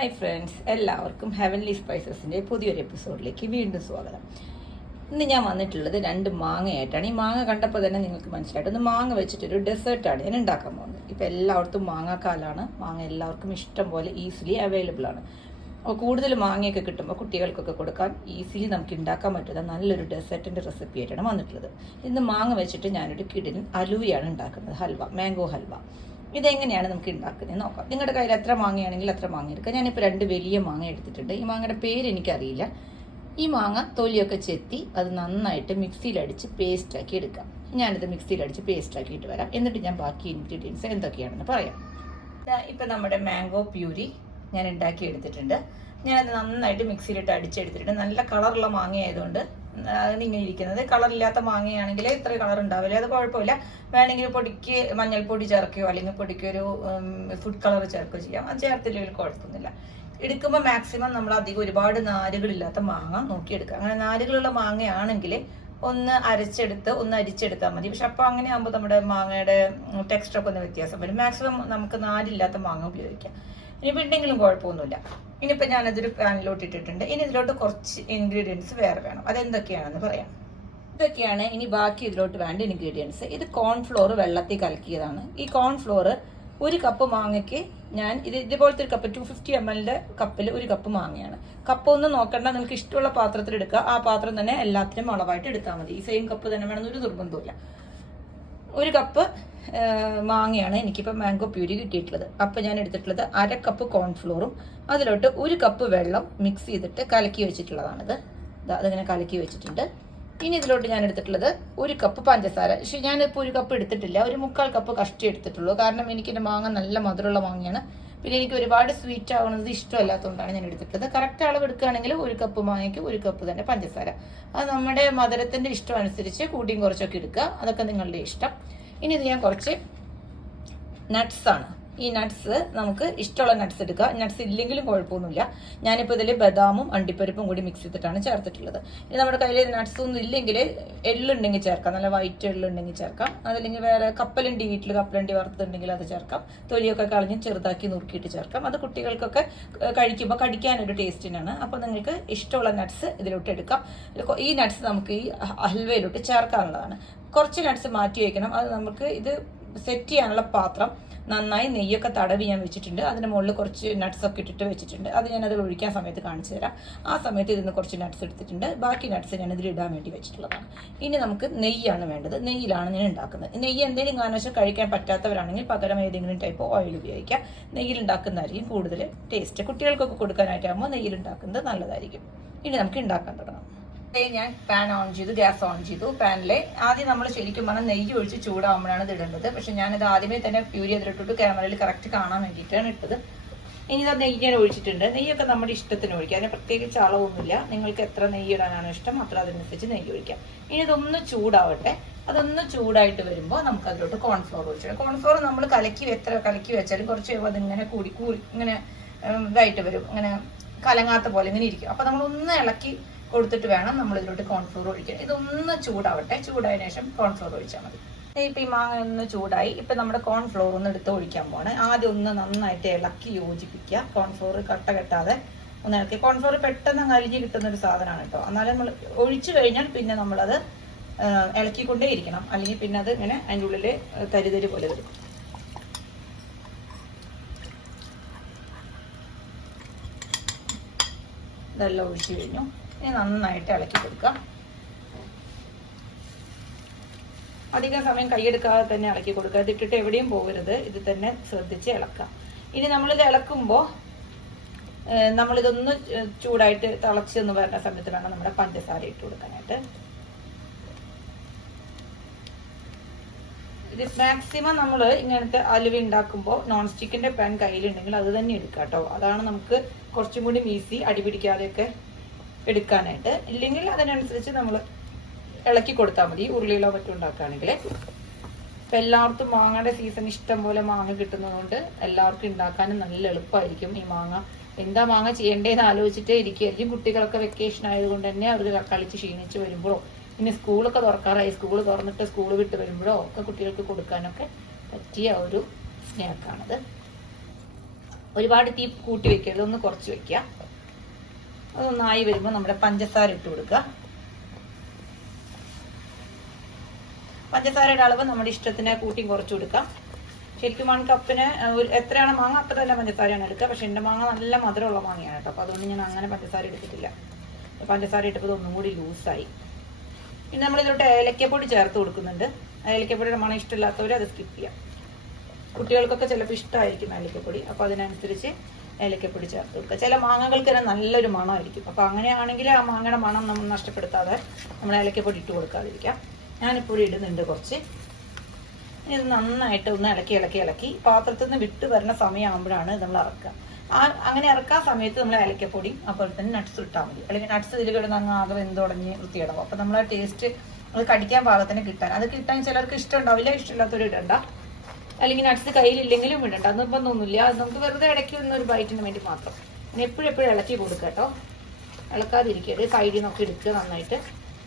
Hi friends എല്ലാവർക്കും heavenly സ്പൈസസിന്റെ പുതിയൊരു എപ്പിസോഡിലേക്ക് വീണ്ടും സ്വാഗതം. ഇന്ന് ഞാൻ വന്നിട്ടുള്ളത് രണ്ട് മാങ്ങയായിട്ടാണ്. ഈ മാങ്ങ കണ്ടപ്പോൾ തന്നെ നിങ്ങൾക്ക് മനസ്സിലായിട്ട് ഒന്ന് മാങ്ങ വെച്ചിട്ടൊരു ഡെസേർട്ടാണ് ഞാൻ ഉണ്ടാക്കാൻ പോകുന്നത്. ഇപ്പോൾ എല്ലായിടത്തും മാങ്ങാക്കാലാണ്. മാങ്ങ എല്ലാവർക്കും ഇഷ്ടം പോലെ ഈസിലി അവൈലബിൾ ആണ്. അപ്പോൾ കൂടുതൽ മാങ്ങയൊക്കെ കിട്ടുമ്പോൾ കുട്ടികൾക്കൊക്കെ കൊടുക്കാൻ ഈസിലി നമുക്ക് ഉണ്ടാക്കാൻ പറ്റുന്ന നല്ലൊരു ഡെസേർട്ടിന്റെ റെസിപ്പി ആയിട്ടാണ് വന്നിട്ടുള്ളത്. ഇന്ന് മാങ്ങ വെച്ചിട്ട് ഞാനൊരു കിടിലൻ അലുവയാണ് ഉണ്ടാക്കുന്നത്. ഹൽവ മാംഗോ ഹൽവ. ഇതെങ്ങനെയാണ് നമുക്ക് ഉണ്ടാക്കുന്നത് നോക്കാം. നിങ്ങളുടെ കയ്യിൽ എത്ര മാങ്ങയാണെങ്കിൽ അത്ര മാങ്ങ എടുക്കാം. ഞാനിപ്പോൾ രണ്ട് വലിയ മാങ്ങ എടുത്തിട്ടുണ്ട്. ഈ മാങ്ങയുടെ പേര് എനിക്കറിയില്ല. ഈ മാങ്ങ തൊലിയൊക്കെ ചെത്തി അത് നന്നായിട്ട് മിക്സിയിലടിച്ച് പേസ്റ്റാക്കി എടുക്കാം. ഞാനിത് മിക്സിയിലടിച്ച് പേസ്റ്റാക്കിയിട്ട് വരാം. എന്നിട്ട് ഞാൻ ബാക്കി ഇൻഗ്രീഡിയൻസ് എന്തൊക്കെയാണെന്ന് പറയാം. ഇപ്പം നമ്മുടെ മാംഗോ പ്യൂരി ഞാൻ ഉണ്ടാക്കി എടുത്തിട്ടുണ്ട് ഞാനത് നന്നായിട്ട് മിക്സിയിലിട്ട് അടിച്ചെടുത്തിട്ടുണ്ട്. നല്ല കളറുള്ള മാങ്ങ ആയതുകൊണ്ട് അതിന് ഇങ്ങനെ ഇരിക്കുന്നത്. കളറില്ലാത്ത മാങ്ങയാണെങ്കിൽ ഇത്ര കളർ ഉണ്ടാവില്ല. അത് കുഴപ്പമില്ല. വേണമെങ്കിൽ പൊടിക്ക് മഞ്ഞൾപ്പൊടി ചേർക്കുകയോ അല്ലെങ്കിൽ പൊടിക്ക് ഒരു ഫുഡ് കളർ ചേർക്കുകയോ ചെയ്യാം. അത് ചേർത്തില്ലെങ്കിൽ കുഴപ്പമൊന്നുമില്ല. എടുക്കുമ്പോൾ മാക്സിമം നമ്മൾ അധികം ഒരുപാട് നാരുകളില്ലാത്ത മാങ്ങ നോക്കിയെടുക്കുക. അങ്ങനെ നാരുകളുള്ള മാങ്ങയാണെങ്കിൽ ഒന്ന് അരച്ചെടുത്ത് ഒന്ന് അരിച്ചെടുത്താൽ മതി. പക്ഷെ അപ്പോൾ അങ്ങനെ ആകുമ്പോൾ നമ്മുടെ മാങ്ങയുടെ ടെക്സ്റ്ററൊക്കെ ഒന്ന് വ്യത്യാസം വരും. മാക്സിമം നമുക്ക് നാരില്ലാത്ത മാങ്ങ ഉപയോഗിക്കാം. ഇനിയിപ്പോൾ ഉണ്ടെങ്കിലും കുഴപ്പമൊന്നുമില്ല. ഇനിയിപ്പോൾ ഞാനതൊരു പാനിലോട്ട് ഇട്ടിട്ടുണ്ട്. ഇനി ഇതിലോട്ട് കുറച്ച് ഇൻഗ്രീഡിയൻസ് വേറെ വേണം. അതെന്തൊക്കെയാണെന്ന് പറയാം. ഇതൊക്കെയാണ് ഇനി ബാക്കി ഇതിലോട്ട് വേണ്ട ഇൻഗ്രീഡിയൻസ് ഇത് കോൺഫ്ലോർ വെള്ളത്തിൽ കലക്കിയതാണ്. ഈ കോൺഫ്ലോർ ഒരു കപ്പ് മാങ്ങയ്ക്ക് ഞാൻ ഇത് ഇതുപോലത്തെ ഒരു കപ്പ് ടു ഫിഫ്റ്റി എം എല്ലിന്റെ കപ്പിൽ ഒരു കപ്പ് മാങ്ങയാണ്. കപ്പ് ഒന്നും നോക്കണ്ട നിങ്ങൾക്ക് ഇഷ്ടമുള്ള പാത്രത്തിൽ എടുക്കുക. ആ പാത്രം തന്നെ എല്ലാത്തിനും അളവായിട്ട് എടുത്താൽ മതി. ഈ സെയിം കപ്പ് തന്നെ വേണമെന്ന് ഒരു നിർബന്ധമില്ല ഒരു കപ്പ് മാങ്ങയാണ് എനിക്കിപ്പോൾ മാംഗോ പ്യൂരി കിട്ടിയിട്ടുള്ളത്. അപ്പം ഞാൻ എടുത്തിട്ടുള്ളത് അര കപ്പ് കോൺഫ്ലോറും അതിലോട്ട് ഒരു കപ്പ് വെള്ളം മിക്സ് ചെയ്തിട്ട് കലക്കി വെച്ചിട്ടുള്ളതാണിത്. അതിങ്ങനെ കലക്കി വെച്ചിട്ടുണ്ട്. ഇനി ഇതിലോട്ട് ഞാൻ എടുത്തിട്ടുള്ളത് ഒരു കപ്പ് പഞ്ചസാര. പക്ഷെ ഞാനിപ്പോൾ ഒരു കപ്പ് എടുത്തിട്ടില്ല. ഒരു മുക്കാൽ കപ്പ് കഷ്ടി എടുത്തിട്ടുള്ളൂ. കാരണം എനിക്ക് എന്റെ മാങ്ങ നല്ല മധുരമുള്ള മാങ്ങയാണ്. പിന്നെ എനിക്ക് ഒരുപാട് സ്വീറ്റ് ആവുന്നത് ഇഷ്ടമല്ലാത്തതുകൊണ്ടാണ് ഞാൻ എടുത്തിട്ടുള്ളത്. കറക്റ്റ് അളവ് എടുക്കുകയാണെങ്കിൽ ഒരു കപ്പ് മാങ്ങയ്ക്ക് ഒരു കപ്പ് തന്നെ പഞ്ചസാര. അത് നമ്മുടെ മധുരത്തിന്റെ ഇഷ്ടം അനുസരിച്ച് കൂട്ടിയും കുറച്ചൊക്കെ എടുക്കുക. അതൊക്കെ നിങ്ങളുടെ ഇഷ്ടം. ഇനി ഇത് ഞാൻ കുറച്ച് നട്ട്സ് ആണ്. ഈ നട്ട്സ് നമുക്ക് ഇഷ്ടമുള്ള നട്ട്സ് എടുക്കുക. നട്ട്സ് ഇല്ലെങ്കിലും കുഴപ്പമൊന്നുമില്ല. ഞാനിപ്പോൾ ഇതിൽ ബദാമും അണ്ടിപ്പരിപ്പും കൂടി മിക്സ് ചെയ്തിട്ടാണ് ചേർത്തിട്ടുള്ളത്. ഇനി നമ്മുടെ കയ്യിൽ നട്ട്സ് ഒന്നും ഇല്ലെങ്കിൽ എള്ളുണ്ടെങ്കിൽ ചേർക്കാം. നല്ല വൈറ്റ് എള്ളുണ്ടെങ്കിൽ ചേർക്കാം. അതല്ലെങ്കിൽ വേറെ കപ്പലണ്ടി വീട്ടിൽ കപ്പലണ്ടി വറുത്തുണ്ടെങ്കിൽ അത് ചേർക്കാം. തൊലിയൊക്കെ കളഞ്ഞ് ചെറുതാക്കി നുറുക്കിയിട്ട് ചേർക്കാം. അത് കുട്ടികൾക്കൊക്കെ കഴിക്കുമ്പോൾ കടിക്കാനൊരു ടേസ്റ്റിനാണ് അപ്പോൾ നിങ്ങൾക്ക് ഇഷ്ടമുള്ള നട്ട്സ് ഇതിലോട്ട് എടുക്കാം. ഈ നട്ട്സ് നമുക്ക് ഈ ഹൽവയിലോട്ട് ചേർക്കാനുള്ളതാണ്. കുറച്ച് നട്ട്സ് മാറ്റി വയ്ക്കണം. അത് നമുക്ക് ഇത് സെറ്റ് ചെയ്യാനുള്ള പാത്രം നന്നായി നെയ്യൊക്കെ തടവി ഞാൻ വെച്ചിട്ടുണ്ട്. അതിന് മുകളിൽ കുറച്ച് നട്ട്സ് ഒക്കെ ഇട്ടിട്ട് വെച്ചിട്ടുണ്ട്. അത് ഞാൻ അതിൽ ഒഴിക്കാൻ സമയത്ത് കാണിച്ചു തരാം. ആ സമയത്ത് ഇതിന് കുറച്ച് നട്ട്സ് എടുത്തിട്ടുണ്ട്. ബാക്കി നട്ട്സ് ഞാൻ ഇതിൽ ഇടാൻ വേണ്ടി വെച്ചിട്ടുള്ളതാണ്. ഇനി നമുക്ക് നെയ്യാണ് വേണ്ടത്. നെയ്യിലാണ് ഞാൻ ഉണ്ടാക്കുന്നത്. നെയ്യ് എന്തെങ്കിലും കാരണവശാൽ കഴിക്കാൻ പറ്റാത്തവരാണെങ്കിൽ പകരം ഏതെങ്കിലും ടൈപ്പ് ഓയിൽ ഉപയോഗിക്കാം. നെയ്യിൽ ഉണ്ടാക്കുന്നതായിരിക്കും കൂടുതൽ ടേസ്റ്റ് കുട്ടികൾക്കൊക്കെ കൊടുക്കാനായിട്ടാകുമ്പോൾ നെയ്യിൽ ഉണ്ടാക്കുന്നത് നല്ലതായിരിക്കും. ഇനി നമുക്ക് ഉണ്ടാക്കാൻ തുടങ്ങാം. ഞാൻ പാൻ ഓൺ ചെയ്തു ഗ്യാസ് ഓൺ ചെയ്തു. പാനിലെ ആദ്യം നമ്മൾ ശരിക്കും പറഞ്ഞാൽ നെയ്യ് ഒഴിച്ച് ചൂടാവുമ്പോഴാണ് ഇത് ഇടേണ്ടത്. പക്ഷെ ഞാനിത് ആദ്യമേ തന്നെ പ്യൂരി അതിലിട്ടിട്ട് ക്യാമറയിൽ കറക്റ്റ് കാണാൻ വേണ്ടിയിട്ടാണ് ഇട്ടത്. ഇനി ഇതാ നെയ്യ് ഞാൻ ഒഴിച്ചിട്ടുണ്ട്. നെയ്യൊക്കെ നമ്മുടെ ഇഷ്ടത്തിന് ഒഴിക്കാം. അതിന് പ്രത്യേകിച്ച് അളവൊന്നുമില്ല. നിങ്ങൾക്ക് എത്ര നെയ്യ് ഇടാനാണ് ഇഷ്ടം അത്ര അതിനനുസരിച്ച് നെയ്യ് ഒഴിക്കാം. ഇനി ഇതൊന്ന് ചൂടാവട്ടെ. അതൊന്ന് ചൂടായിട്ട് വരുമ്പോൾ നമുക്ക് അതിലോട്ട് കോൺഫ്ലോർ ഒഴിച്ചിടാം. കോൺഫ്ലോർ നമ്മൾ കലക്കി എത്ര കലക്കി വെച്ചാലും കുറച്ച് അതിങ്ങനെ കൂടി കൂടി ഇങ്ങനെ ഇതായിട്ട് വരും. ഇങ്ങനെ കലങ്ങാത്ത പോലെ ഇങ്ങനെ ഇരിക്കും. അപ്പൊ നമ്മൾ ഒന്ന് ഇളക്കി കൊടുത്തിട്ട് വേണം നമ്മൾ ഇതിലോട്ട് കോൺഫ്ലോർ ഒഴിക്കാൻ. ഇതൊന്ന് ചൂടാവട്ടെ. ചൂടായതിനു ശേഷം കോൺഫ്ലോർ ഒഴിച്ചാൽ മതി. ഇപ്പം ഈ മാങ്ങ ഒന്ന് ചൂടായി. ഇപ്പം നമ്മുടെ കോൺഫ്ലോർ ഒന്ന് എടുത്ത് ഒഴിക്കാൻ പോണേ ആദ്യം ഒന്ന് നന്നായിട്ട് ഇളക്കി യോജിപ്പിക്കുക. കോൺഫ്ലോർ കട്ട കെട്ടാതെ ഒന്ന് ഇളക്കി. കോൺഫ്ലോർ പെട്ടെന്ന് അങ്ങ് അലിഞ്ഞ് കിട്ടുന്ന ഒരു സാധനമാണ് കേട്ടോ. എന്നാലും നമ്മൾ ഒഴിച്ചു കഴിഞ്ഞാൽ പിന്നെ നമ്മളത് ഇളക്കിക്കൊണ്ടേ ഇരിക്കണം. അല്ലെങ്കിൽ പിന്നെ അത് ഇങ്ങനെ അതിന്റെ ഉള്ളിൽ തരിതരി പോലെ വരും. ഇതെല്ലാം ഒഴിച്ചു കഴിഞ്ഞു. ഇനി നന്നായിട്ട് ഇളക്കി കൊടുക്കാം അധികം സമയം കൈയെടുക്കാതെ തന്നെ ഇളക്കി കൊടുക്കുക. ഇതിട്ടിട്ട് എവിടെയും പോകരുത്. ഇത് തന്നെ ശ്രദ്ധിച്ച് ഇളക്കാം ഇനി നമ്മളിത് ഇളക്കുമ്പോൾ നമ്മളിതൊന്ന് ചൂടായിട്ട് തിളച്ച് എന്ന് പറഞ്ഞ സമയത്ത് വേണം നമ്മുടെ പഞ്ചസാര ഇട്ട് കൊടുക്കാനായിട്ട്. ഇത് മാക്സിമം നമ്മൾ ഇങ്ങനത്തെ അലുവ ഉണ്ടാക്കുമ്പോൾ നോൺ സ്റ്റിക്കിന്റെ പാൻ കയ്യിലുണ്ടെങ്കിൽ അത് തന്നെ എടുക്കാം കേട്ടോ അതാണ് നമുക്ക് കുറച്ചും കൂടി ഈസി അടി പിടിക്കാതെയൊക്കെ എടുക്കാനായിട്ട്. ഇല്ലെങ്കിൽ അതിനനുസരിച്ച് നമ്മൾ ഇളക്കി കൊടുത്താൽ മതി. ഉരുളിയിലോ മറ്റും ഉണ്ടാക്കുകയാണെങ്കിൽ ഇപ്പം എല്ലാവർക്കും മാങ്ങയുടെ സീസൺ ഇഷ്ടം പോലെ മാങ്ങ കിട്ടുന്നതുകൊണ്ട് എല്ലാവർക്കും ഉണ്ടാക്കാനും നല്ല എളുപ്പമായിരിക്കും. ഈ മാങ്ങ എന്താ മാങ്ങ ചെയ്യേണ്ടതെന്ന് ആലോചിച്ചിട്ടേ ഇരിക്കുകയായിരിക്കും. കുട്ടികളൊക്കെ വെക്കേഷൻ ആയതുകൊണ്ട് തന്നെ അവർ കളിച്ച് ക്ഷീണിച്ച് വരുമ്പോഴോ പിന്നെ സ്കൂളൊക്കെ തുറക്കാറായി. സ്കൂൾ തുറന്നിട്ട് സ്കൂൾ വിട്ട് വരുമ്പോഴോ ഒക്കെ കുട്ടികൾക്ക് കൊടുക്കാനൊക്കെ പറ്റിയ ഒരു സ്നേഹക്കാണത് ഒരുപാട് തീ കൂട്ടി വെക്കരുത്. ഒന്ന് കുറച്ച് വെക്കുക. അതൊന്നായി വരുമ്പോൾ നമ്മുടെ പഞ്ചസാര ഇട്ട് കൊടുക്കുക. പഞ്ചസാരയുടെ അളവ് നമ്മുടെ ഇഷ്ടത്തിന് കൂട്ടി കുറച്ച് കൊടുക്കാം. ശരിക്കും വൺ കപ്പിന് എത്രയാണ് മാങ്ങ അത്ര തന്നെ പഞ്ചസാരയാണ് എടുക്കുക. പക്ഷെ എന്റെ മാങ്ങ നല്ല മധുരമുള്ള മാങ്ങയാണ് കേട്ടോ. അപ്പോൾ അതുകൊണ്ട് ഞാൻ അങ്ങനെ പഞ്ചസാര എടുത്തിട്ടില്ല. പഞ്ചസാര ഇട്ടപ്പോൾ ഒന്നും കൂടി ലൂസായി. പിന്നെ നമ്മളിതിലോട്ട് ഏലക്കപ്പൊടി ചേർത്ത് കൊടുക്കുന്നുണ്ട്. ഏലക്കപ്പൊടിയുടെ മണം ഇഷ്ടമില്ലാത്തവർ അത് സ്കിപ്പ് ചെയ്യാം. കുട്ടികൾക്കൊക്കെ ചിലപ്പോൾ ഇഷ്ടമായിരിക്കും ഏലക്കപ്പൊടി. അപ്പോൾ അതിനനുസരിച്ച് ഏലക്കപ്പൊടി ചേർത്ത് കൊടുക്കുക ചില മാങ്ങകൾക്ക് തന്നെ നല്ലൊരു മണമായിരിക്കും. അപ്പോൾ അങ്ങനെയാണെങ്കിൽ ആ മാങ്ങയുടെ മണം നമ്മൾ നഷ്ടപ്പെടുത്താതെ നമ്മൾ ഏലക്കപ്പൊടി ഇട്ട് കൊടുക്കാതിരിക്കാം. ഞാനിപ്പോൾ ഇടുന്നുണ്ട് കുറച്ച്. ഇത് നന്നായിട്ട് ഒന്ന് ഇളക്കി ഇളക്കി ഇളക്കി പാത്രത്തിൽ നിന്ന് വിട്ട് വരുന്ന സമയമാകുമ്പോഴാണ് നമ്മൾ ഇറക്കുക. ആ അങ്ങനെ ഇറക്കാൻ സമയത്ത് നമ്മൾ ഏലക്കപ്പൊടിയും അതുപോലെ തന്നെ നട്ട്സ് ഇട്ടാൽ മതി. അല്ലെങ്കിൽ നട്ട്സ് ഇതിൽ കിടന്ന് അങ്ങ് ആകെ തുടങ്ങി വൃത്തിയിടാവും അപ്പോൾ നമ്മൾ ആ ടേസ്റ്റ് അത് കടിക്കാൻ പാകത്തിന് കിട്ടാൻ. അത് കിട്ടാൻ ചിലർക്ക് ഇഷ്ടം ഉണ്ടാവില്ല ഇടണ്ട. അല്ലെങ്കിൽ നട്ട്സ് കയ്യിലില്ലെങ്കിലും ഇടണ്ട. നിർബന്ധമൊന്നുമില്ല. അത് നമുക്ക് വെറുതെ ഇടയ്ക്ക് ഒരു ബൈറ്റിന് വേണ്ടി മാത്രം. പിന്നെ എപ്പോഴും ഇളക്കി കൊടുക്കുക കേട്ടോ. ഇളക്കാതിരിക്കരുത് സൈഡിൽ നിന്നൊക്കെ എടുക്കുക നന്നായിട്ട്.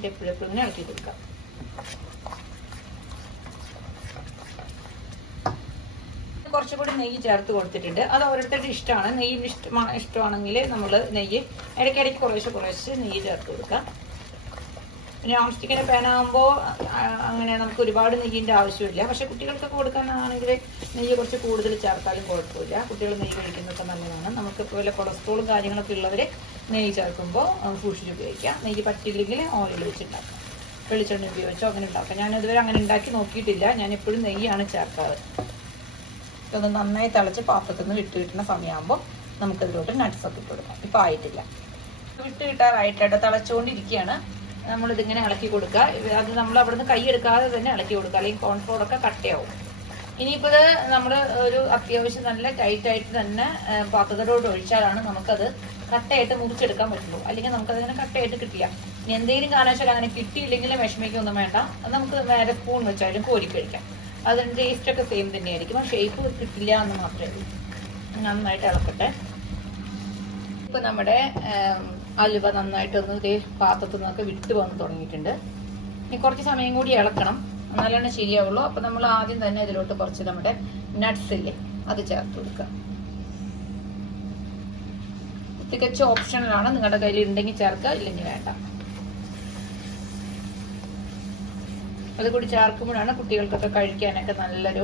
എപ്പോഴും എപ്പോഴും ഇങ്ങനെ ഇളക്കി കൊടുക്കുക. കുറച്ചുകൂടി നെയ്യ് ചേർത്ത് കൊടുത്തിട്ടുണ്ട്. അത് ഓരോരുത്തരുടെ ഇഷ്ടമാണ്. നെയ്യ് ഇഷ്ടമാണ് ഇഷ്ടമാണെങ്കിൽ നമ്മൾ നെയ്യ് ഇടയ്ക്കിടയ്ക്ക് കുറേശ്ശെ കുറേശ്ശെ നെയ്യ് ചേർത്ത് കൊടുക്കാം പിന്നെ നോൺ സ്റ്റിക്കിന്റെ പേനാകുമ്പോൾ അങ്ങനെ നമുക്ക് ഒരുപാട് നെയ്യിന്റെ ആവശ്യമില്ല. പക്ഷേ കുട്ടികൾക്കൊക്കെ കൊടുക്കാനാണെങ്കിൽ നെയ്യ് കുറച്ച് കൂടുതൽ ചേർത്താലും കുഴപ്പമില്ല. കുട്ടികൾ നെയ്യ് കഴിക്കുന്നതൊക്കെ നല്ലതാണ്. നമുക്കിപ്പോൾ വല്ല കൊളസ്ട്രോളും കാര്യങ്ങളൊക്കെ ഉള്ളവർ നെയ്യ് ചേർക്കുമ്പോൾ സൂക്ഷിച്ച് ഉപയോഗിക്കാം. നെയ്യ് പറ്റില്ലെങ്കിൽ ഓയിൽ വെച്ചുണ്ടാക്കാം വെളിച്ചെണ്ണ ഉപയോഗിച്ചോ അങ്ങനെ ഉണ്ടാക്കാം. ഞാൻ ഇതുവരെ അങ്ങനെ ഉണ്ടാക്കി നോക്കിയിട്ടില്ല. ഞാൻ എപ്പോഴും നെയ്യാണ് ചേർക്കാറ്. ഇതൊന്ന് നന്നായി തിളച്ച് പാത്രത്തിൽ നിന്ന് വിട്ട് കിട്ടുന്ന സമയമാകുമ്പോൾ നമുക്കതിലോട്ട് നട്ട്സൊക്കെ ഇട്ട് കൊടുക്കാം. ഇപ്പം ആയിട്ടില്ല. വിട്ട് കിട്ടാറായിട്ട് തിളച്ചുകൊണ്ടിരിക്കുകയാണ്. നമ്മളിതിങ്ങനെ ഇളക്കി കൊടുക്കുക. അത് നമ്മൾ അവിടുന്ന് കൈ എടുക്കാതെ തന്നെ ഇളക്കി കൊടുക്കുക. അല്ലെങ്കിൽ കോൺഫ്ലോറൊക്കെ കട്ടയാവും. ഇനിയിപ്പോൾ ഇത് നമ്മൾ ഒരു അത്യാവശ്യം നല്ല ടൈറ്റായിട്ട് തന്നെ പാത്രത്തോട് ഒഴിച്ചാലാണ് നമുക്കത് കട്ടയായിട്ട് മുറിച്ചെടുക്കാൻ പറ്റുള്ളൂ. അല്ലെങ്കിൽ നമുക്കതിങ്ങനെ കട്ടയായിട്ട് കിട്ടില്ല. ഇനി എന്തെങ്കിലും കാരണവശാൽ അങ്ങനെ കിട്ടിയില്ലെങ്കിലും വിഷമിക്കൊന്നും വേണ്ട. അത് നമുക്ക് നേരെ സ്പൂൺ വെച്ചാലും കോരി കഴിക്കാം. അതിന്റെ ടേസ്റ്റ് ഒക്കെ സെയിം തന്നെയായിരിക്കും. ആ ഷേപ്പ് കിട്ടില്ല എന്ന് മാത്രമേ ഉള്ളൂ. നന്നായിട്ട് ഇളക്കട്ടെ. ഇപ്പൊ നമ്മുടെ അലുവ നന്നായിട്ടൊന്ന് ഇതേ പാത്രത്തിൽ നിന്നൊക്കെ വിട്ട് വന്ന് തുടങ്ങിയിട്ടുണ്ട്. ഇനി കുറച്ച് സമയം കൂടി ഇളക്കണം. എന്നാലാണ് ശരിയാവുള്ളൂ. അപ്പൊ നമ്മൾ ആദ്യം തന്നെ ഇതിലോട്ട് കുറച്ച് നമ്മുടെ നട്ട്സ് ഇല്ലേ അത് ചേർത്ത് കൊടുക്കുക. തികച്ച ഓപ്ഷണലാണ് നിങ്ങളുടെ കയ്യിൽ ഉണ്ടെങ്കിൽ ചേർക്കുക ഇല്ലെങ്കിൽ വേണ്ട. അത് കൂടി ചേർക്കുമ്പോഴാണ് കുട്ടികൾക്കൊക്കെ കഴിക്കാനൊക്കെ നല്ലൊരു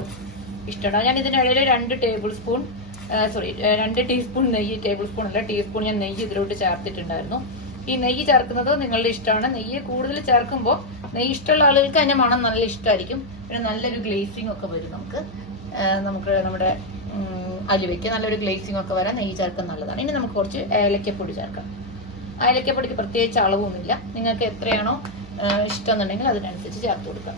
ഇഷ്ടമാണ്. ഞാൻ ഇതിനിടയിൽ രണ്ട് ടേബിൾ സ്പൂൺ സോറി രണ്ട് ടീസ്പൂൺ നെയ്യ് ടേബിൾ സ്പൂൺ അല്ല ടീസ്പൂൺ ഞാൻ നെയ്യ് ഇതിലോട്ട് ചേർത്തിട്ടുണ്ടായിരുന്നു. ഈ നെയ്യ് ചേർക്കുന്നത് നിങ്ങളുടെ ഇഷ്ടമാണ്. നെയ്യ് കൂടുതൽ ചേർക്കുമ്പോൾ നെയ്യ് ഇഷ്ടമുള്ള ആളുകൾക്ക് അതിന്റെ മണം നല്ല ഇഷ്ടമായിരിക്കും. പിന്നെ നല്ലൊരു ഗ്ലേസിംഗ് ഒക്കെ വരും നമുക്ക്. നമുക്ക് നമ്മുടെ അലുവയ്ക്ക് നല്ലൊരു ഗ്ലേസിംഗ് ഒക്കെ വരാൻ നെയ്യ് ചേർക്കാൻ നല്ലതാണ്. ഇനി നമുക്ക് കുറച്ച് ഏലക്കപ്പൊടി ചേർക്കാം. ഏലക്കപ്പൊടിക്ക് പ്രത്യേകിച്ച് അളവൊന്നുമില്ല. നിങ്ങൾക്ക് എത്രയാണോ ഇഷ്ടം എന്നുണ്ടെങ്കിൽ അതിനനുസരിച്ച് ചേർത്ത് കൊടുക്കാം.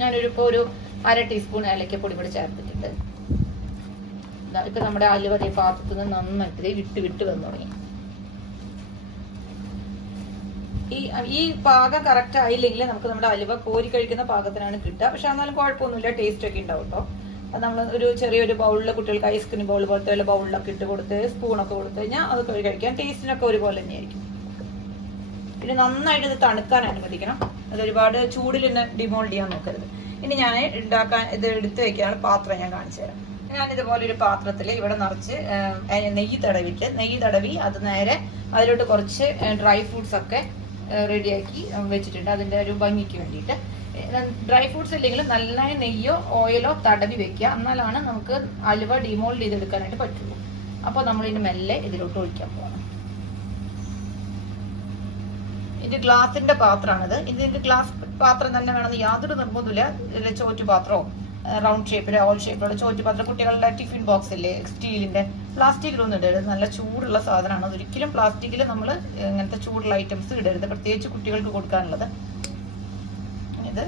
ഞാനൊരു ഇപ്പോൾ ഒരു അര ടീസ്പൂൺ ഏലക്കപ്പൊടി കൂടി ചേർത്തിട്ടുണ്ട്. ഇപ്പൊ നമ്മുടെ അലുവ അതേ പാത്രത്തിൽ നിന്ന് നന്നായിട്ട് വിട്ട് വിട്ട് വന്നു തുടങ്ങി. ഈ ഈ പാകം കറക്റ്റ് ആയില്ലെങ്കിൽ നമുക്ക് നമ്മുടെ അലുവ കോരി കഴിക്കുന്ന പാകത്തിനാണ് കിട്ടുക. പക്ഷെ എന്നാലും കുഴപ്പമൊന്നുമില്ല ടേസ്റ്റ് ഒക്കെ ഉണ്ടാവും കേട്ടോ അത് നമ്മൾ ഒരു ചെറിയൊരു ബൗളിൽ കുട്ടികൾക്ക് ഐസ്ക്രീം ബൗൾ പോലത്തെ വല്ല ബൗളിലൊക്കെ ഇട്ട് കൊടുത്ത് സ്പൂണൊക്കെ കൊടുത്തു കഴിഞ്ഞാൽ അത് കോരി കഴിക്കാം. ടേസ്റ്റിനൊക്കെ ഒരുപോലെ തന്നെയായിരിക്കും. പിന്നെ നന്നായിട്ട് ഇത് തണുക്കാൻ അനുവദിക്കണം. അത് ഒരുപാട് ചൂടിൽ തന്നെ ഡിമോൾഡ് ചെയ്യാൻ നോക്കരുത്. ഇനി ഞാൻ ഉണ്ടാക്കാൻ ഇത് എടുത്തു വെക്കാനുള്ള പാത്രം ഞാൻ കാണിച്ചു തരാം. ഞാൻ ഇതുപോലെ ഒരു പാത്രത്തിൽ ഇവിടെ നിറച്ച് നെയ്യ് തടവിക്ക്. നെയ്യ് തടവി അത് നേരെ അതിലോട്ട് കുറച്ച് ഡ്രൈ ഫ്രൂട്ട്സ് ഒക്കെ റെഡിയാക്കി വെച്ചിട്ടുണ്ട്. അതിന്റെ ഒരു ഭംഗിക്ക് വേണ്ടിയിട്ട്. ഡ്രൈ ഫ്രൂട്ട്സ് ഇല്ലെങ്കിൽ നല്ല നെയ്യോ ഓയിലോ തടവി വെക്കുക. എന്നാലാണ് നമുക്ക് അലുവ ഡിമോൾഡ് ചെയ്തെടുക്കാനായിട്ട് പറ്റുള്ളൂ. അപ്പോൾ നമ്മൾ ഇനി മെല്ലെ ഇതിലോട്ട് ഒഴിക്കാൻ പോകണം ഇത് ഗ്ലാസിന്റെ പാത്രമാണിത്. ഇതിന്റെ ഗ്ലാസ് പാത്രം തന്നെ വേണമെന്ന് യാതൊരു നിർബന്ധമില്ല ചോറ്റു പാത്രമോ റൗണ്ട് ഷേപ്പിലോ ഓൾ ഷേപ്പിലുള്ള ചോറ്റു പാത്രം കുട്ടികളുടെ ടിഫിൻ ബോക്സ് ഇല്ലേ സ്റ്റീലിന്റെ പ്ലാസ്റ്റിക്കിലൊന്നും ഇടരുത്. നല്ല ചൂടുള്ള സാധനമാണ്. അതൊരിക്കലും പ്ലാസ്റ്റിക്കിൽ നമ്മൾ ഇങ്ങനത്തെ ചൂടുള്ള ഐറ്റംസ് ഇടരുത്. പ്രത്യേകിച്ച് കുട്ടികൾക്ക് കൊടുക്കാനുള്ളത്. ഇത്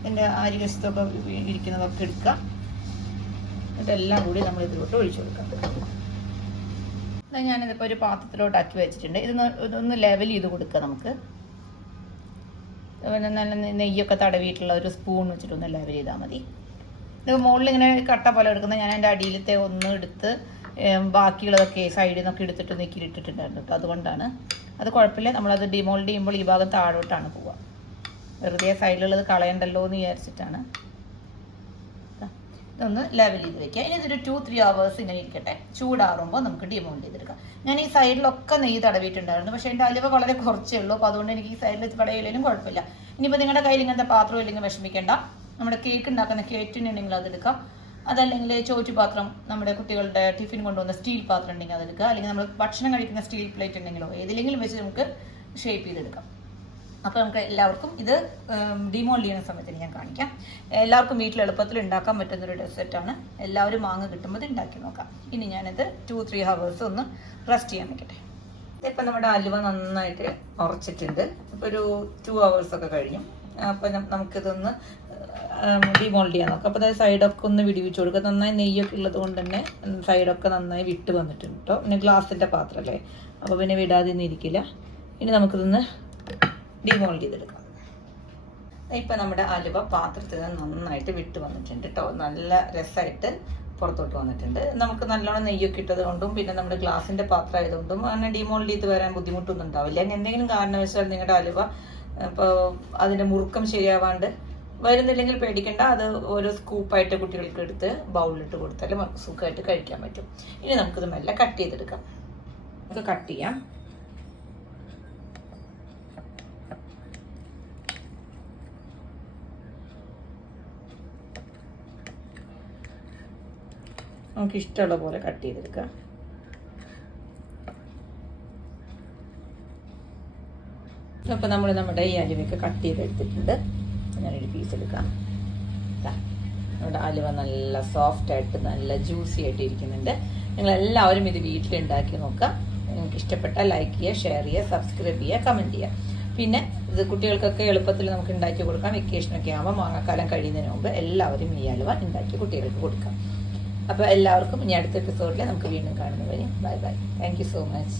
ഇതിന്റെ ആര്യവശത്തൊക്കെ ഇരിക്കുന്നതൊക്കെ എടുക്കാം ഇതെല്ലാം കൂടി നമ്മൾ ഇതിലോട്ട് ഒഴിച്ചു കൊടുക്കാം. ഇത് ഞാനിതിപ്പോൾ ഒരു പാത്രത്തിലോട്ട് ആക്കി വെച്ചിട്ടുണ്ട്. ഇതൊന്ന് ഇതൊന്ന് ലെവൽ ചെയ്ത് കൊടുക്കുക നമുക്ക്. പിന്നെ നല്ല നെയ്യൊക്കെ തടവിയിട്ടുള്ള ഒരു സ്പൂൺ വെച്ചിട്ടൊന്ന് ലെവൽ ചെയ്താൽ മതി. ഇത് മുകളിൽ ഇങ്ങനെ കട്ട പോലെ എടുക്കുന്ന ഞാൻ എന്റെ അടിയിലത്തെ ഒന്ന് എടുത്ത് ബാക്കിയുള്ളതൊക്കെ സൈഡിൽ നിന്നൊക്കെ എടുത്തിട്ട് നെക്കിയിട്ടിട്ടുണ്ടായിരുന്നു കേട്ടോ അതുകൊണ്ടാണ്. അത് കുഴപ്പമില്ല. നമ്മളത് ഡിമോൾഡ് ചെയ്യുമ്പോൾ ഈ ഭാഗം താഴോട്ടാണ് പോവുക. വെറുതെ സൈഡിലുള്ളത് കളയണ്ടല്ലോ എന്ന് വിചാരിച്ചിട്ടാണ്. ഇതൊന്ന് ലെവൽ ചെയ്ത് വെക്കുക. ഇനി ഇതൊരു ടു ത്രീ അവേഴ്സ് ഇങ്ങനെ ഇരിക്കട്ടെ. ചൂടാറുമ്പോൾ നമുക്ക് ഡിമൗണ്ട് ചെയ്തെടുക്കാം. ഞാൻ ഈ സൈഡിലൊക്കെ നെയ്യ് തടവിയിട്ടുണ്ടായിരുന്നു. പക്ഷേ എന്റെ അലിവ് വളരെ കുറച്ചേ ഉള്ളൂ. അപ്പോൾ അതുകൊണ്ട് എനിക്ക് ഈ സൈഡിൽ കടയിലും കുഴപ്പമില്ല. ഇനിയിപ്പോൾ നിങ്ങളുടെ കയ്യിൽ ഇങ്ങനത്തെ പാത്രം ഇല്ലെങ്കിൽ വിഷമിക്കേണ്ട. നമ്മുടെ കേക്ക് ഉണ്ടാക്കുന്ന കേറ്റിനുണ്ടെങ്കിൽ അതെടുക്കാം അതല്ലെങ്കിൽ ചോറ്റു പാത്രം നമ്മുടെ കുട്ടികളുടെ ടിഫിൻ കൊണ്ടുവന്ന സ്റ്റീൽ പാത്രം ഉണ്ടെങ്കിൽ അതെടുക്കുക അല്ലെങ്കിൽ നമ്മൾ ഭക്ഷണം കഴിക്കുന്ന സ്റ്റീൽ പ്ലേറ്റ് ഉണ്ടെങ്കിലോ ഏതിലെങ്കിലും വെച്ച് നമുക്ക് ഷേപ്പ് ചെയ്തെടുക്കാം. അപ്പോൾ നമുക്ക് എല്ലാവർക്കും ഇത് ഡിമോൾഡ് ചെയ്യുന്ന സമയത്ത് ഞാൻ കാണിക്കാം. എല്ലാവർക്കും വീട്ടിൽ എളുപ്പത്തിൽ ഉണ്ടാക്കാൻ പറ്റുന്ന ഒരു ഡെസേർട്ടാണ് എല്ലാവരും മാങ്ങ കിട്ടുമ്പോൾ ഉണ്ടാക്കി നോക്കാം. ഇനി ഞാനിത് ടു ത്രീ ഹവേഴ്സ് ഒന്ന് റെസ്റ്റ് ചെയ്യാൻ വെക്കട്ടെ ഇപ്പം നമ്മുടെ അലുവ നന്നായിട്ട് ഉറച്ചിട്ടുണ്ട്. ഇപ്പോൾ ഒരു ടു ഹവേഴ്സ് ഒക്കെ കഴിഞ്ഞു. അപ്പം നമുക്കിതൊന്ന് ഡിമോൾഡ് ചെയ്യാൻ നോക്കാം. അപ്പോൾ അതായത് സൈഡൊക്കെ ഒന്ന് വിടിവിച്ച് കൊടുക്കുക നന്നായി നെയ്യൊക്കെ ഉള്ളത് കൊണ്ട് തന്നെ സൈഡൊക്കെ നന്നായി വിട്ട് വന്നിട്ടുണ്ട് കേട്ടോ പിന്നെ ഗ്ലാസിന്റെ പാത്രമല്ലേ അപ്പോൾ പിന്നെ വിടാതെ ഇരിക്കില്ല. ഇനി നമുക്കിതൊന്ന് ഡിമോൾഡ് ചെയ്തെടുക്കാം ഇപ്പം നമ്മുടെ അലുവ പാത്രത്തിൽ നിന്ന് നന്നായിട്ട് വിട്ട് വന്നിട്ടുണ്ട് കേട്ടോ നല്ല രസമായിട്ട് പുറത്തോട്ട് വന്നിട്ടുണ്ട്. നമുക്ക് നല്ലോണം നെയ്യൊക്കെ ഇട്ടത് കൊണ്ടും പിന്നെ നമ്മുടെ ഗ്ലാസിന്റെ പാത്രം ആയതുകൊണ്ടും അങ്ങനെ ഡിമോൾഡ് ചെയ്ത് വരാൻ ബുദ്ധിമുട്ടൊന്നും ഉണ്ടാവില്ല. ഇനി എന്തെങ്കിലും കാരണവശാൽ നിങ്ങളുടെ അലുവ ഇപ്പോൾ അതിന്റെ മുറുക്കം ശരിയാവാണ്ട് വരുന്നില്ലെങ്കിൽ പേടിക്കണ്ട. അത് ഓരോ സ്കൂപ്പായിട്ട് കുട്ടികൾക്ക് എടുത്ത് ബൗളിലിട്ട് കൊടുത്താലും സുഖമായിട്ട് കഴിക്കാൻ പറ്റും. ഇനി നമുക്കിത് മെല്ലെ കട്ട് ചെയ്തെടുക്കാം. നമുക്ക് കട്ട് ചെയ്യാം. നമുക്ക് ഇഷ്ടമുള്ള പോലെ കട്ട് ചെയ്തെടുക്കാം. അപ്പോൾ നമ്മൾ നമ്മുടെ ഈ അലുവയൊക്കെ കട്ട് ചെയ്തെടുത്തിട്ടുണ്ട്. ഞാനൊരു പീസ് എടുക്കാം. നമ്മുടെ അലുവ നല്ല സോഫ്റ്റ് ആയിട്ട് നല്ല ജ്യൂസി ആയിട്ട് ഇരിക്കുന്നുണ്ട്. നിങ്ങൾ എല്ലാവരും ഇത് വീട്ടിലുണ്ടാക്കി നോക്കാം. നിങ്ങൾക്ക് ഇഷ്ടപ്പെട്ട ലൈക്ക് ചെയ്യുക ഷെയർ ചെയ്യുക സബ്സ്ക്രൈബ് ചെയ്യുക കമന്റ് ചെയ്യുക. പിന്നെ ഇത് കുട്ടികൾക്കൊക്കെ എളുപ്പത്തിൽ നമുക്ക് ഉണ്ടാക്കി കൊടുക്കാം. വെക്കേഷനൊക്കെ ആകുമ്പോൾ മാങ്ങാക്കാലം കഴിയുന്നതിന് മുമ്പ് എല്ലാവരും ഈ അലുവ ഉണ്ടാക്കി കുട്ടികൾക്ക് കൊടുക്കാം. അപ്പോൾ എല്ലാവർക്കും ഇനി അടുത്ത എപ്പിസോഡിൽ നമുക്ക് വീണ്ടും കാണുന്നവരെ bye bye thank so much